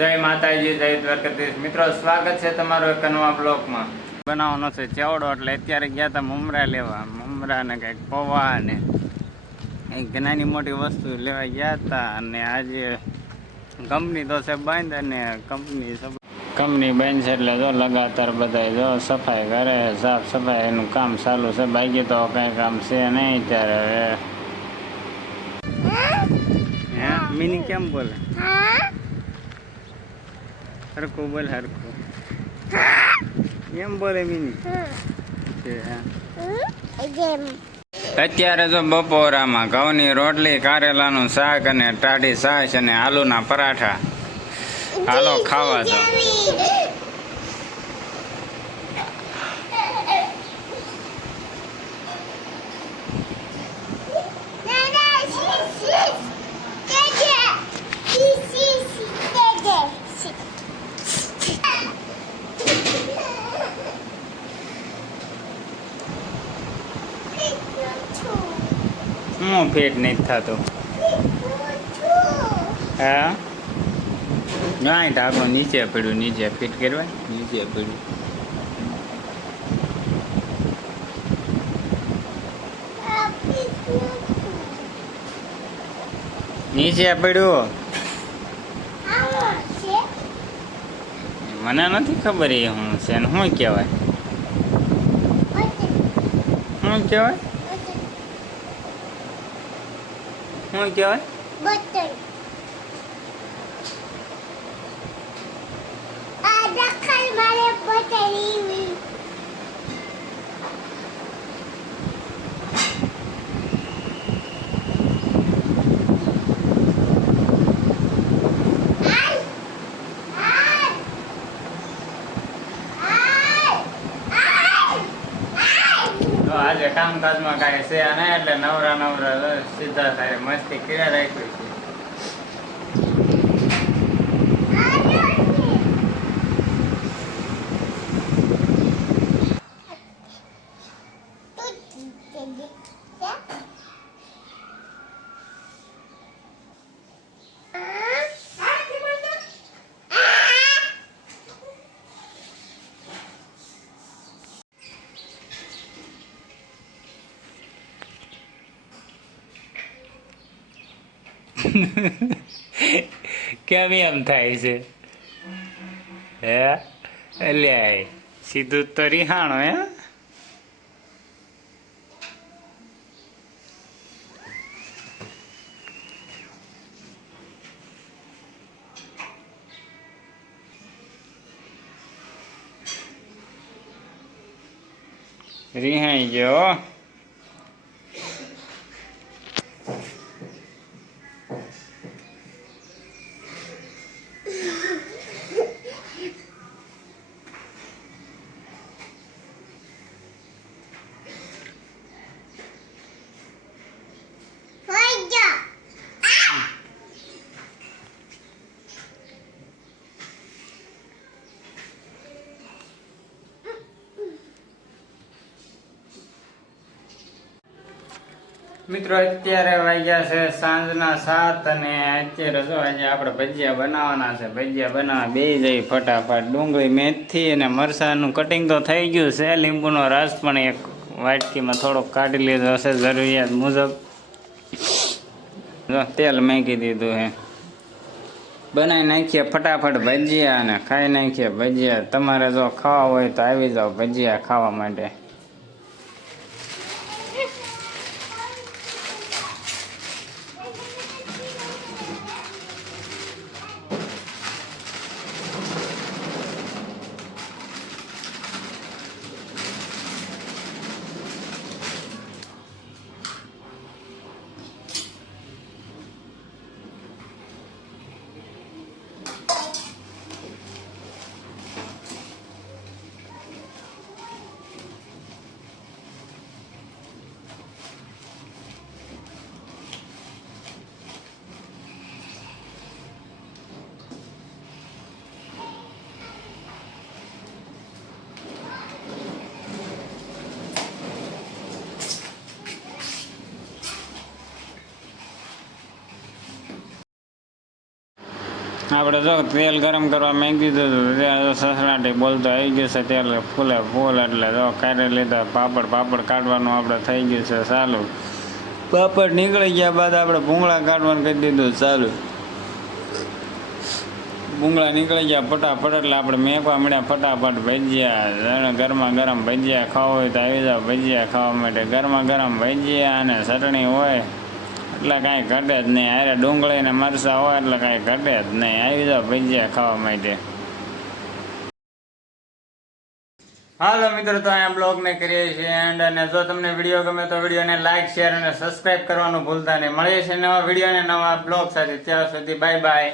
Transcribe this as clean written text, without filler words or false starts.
જય માતાજી, જય દ્વારકાધીશ. મિત્રો, સ્વાગત છે તમારો એક નવા બ્લોગમાં. બનાવવાનો છે ચેવડો, એટલે અત્યારે ગયા હતા મમરા લેવા. મમરા ને કંઈક પૌવા ને એક નાની મોટી વસ્તુ લેવા ગયા હતા. અને આજે કંપની તો છે બંધ, અને કંપની બંધ છે એટલે જો લગાતાર બધા જો સફાઈ કરે, સાફ સફાઈ એનું કામ ચાલુ છે. બાકી તો કંઈ કામ છે નહીં ત્યારે. હે મિની કેમ બોલે? હરખું બોલ, હરખું એમ બોલે મિની. અત્યારે જો બપોરામાં ઘઉંની રોટલી, કારેલાનું શાક અને ટાઢી છાશ અને આલુના પરાઠા. હાલો ખાવા તો. હું ફેટ નહીં થતો. હા ના, ઢાંકો નીચે પડ્યું, નીચે ફિટ કરવા નીચે પડ્યું. નીચે પડ્યું. મને નથી ખબર એ શું છે ને શું કહેવાય. શું કહેવાય? શું કહેવાય? બટન. આ દખલ મારે બટન ઈવી. આજે કામકાજમાં કાંઈ છે નહીં, એટલે નવરા સીધા થાય મસ્તી કર્યા રાખ્યું છે. કેમ એમ થાય છે? હે એટલે સીધું તો રિહાણો. હે રિહાઈ ગયો. મિત્રો, અત્યારે વાગ્યા છે સાંજના 7, અને અત્યારે જો આજે આપણે ભજીયા બનાવવાના છે. ભજીયા બનાવવા બે જઈ ફટાફટ. ડુંગળી, મેથી અને મરચાંનું કટિંગ તો થઈ ગયું છે. લીંબુનો રસ પણ એક વાટકીમાં થોડોક કાઢી લીધો હશે જરૂરિયાત મુજબ. જો તેલ મેકી દીધું હે. બનાવી નાખીએ ફટાફટ ભજીયા અને ખાઈ નાખીએ ભજીયા. તમારે જો ખાવા હોય તો આવી જાઓ ભજીયા ખાવા માટે. આપણે જો તેલ ગરમ કરવા માંગી દીધું હતું ત્યાં સસરાટી બોલતો આવી ગયું છે તેલ ફૂલે ફૂલ એટલે જો કાઢી લીધા પાપડ કાઢવાનું આપણે થઈ ગયું છે ચાલુ. પાપડ નીકળી ગયા બાદ આપણે ભૂંગળા કાઢવાનું કરી દીધું ચાલુ. ભૂંગળા નીકળી ગયા ફટાફટ એટલે આપણે મેકવા મળ્યા ફટાફટ ભજીયા. ગરમા ગરમ ભજીયા ખાવા હોય તો આવી જાવ ભજીયા ખાવા માટે. ગરમા ગરમ ભજીયા અને ચટણી હોય એટલે કાંઈ ઘટે જ નહીં. અરે ડુંગળી ને મરચાં હોય એટલે કાંઈ ઘટે જ નહીં. આવી જાવ ભજીયા ખાવા માટે. હાલો મિત્રો, તો અહીંયા બ્લોગને કરીએ છીએ એન્ડ. અને જો તમને વિડીયો ગમે તો વિડીયોને લાઇક શેર અને સબસ્ક્રાઈબ કરવાનું ભૂલતા નહીં. મળીએ છીએ નવા વિડીયો અને નવા બ્લોગ સાથે. ત્યાં સુધી બાય બાય.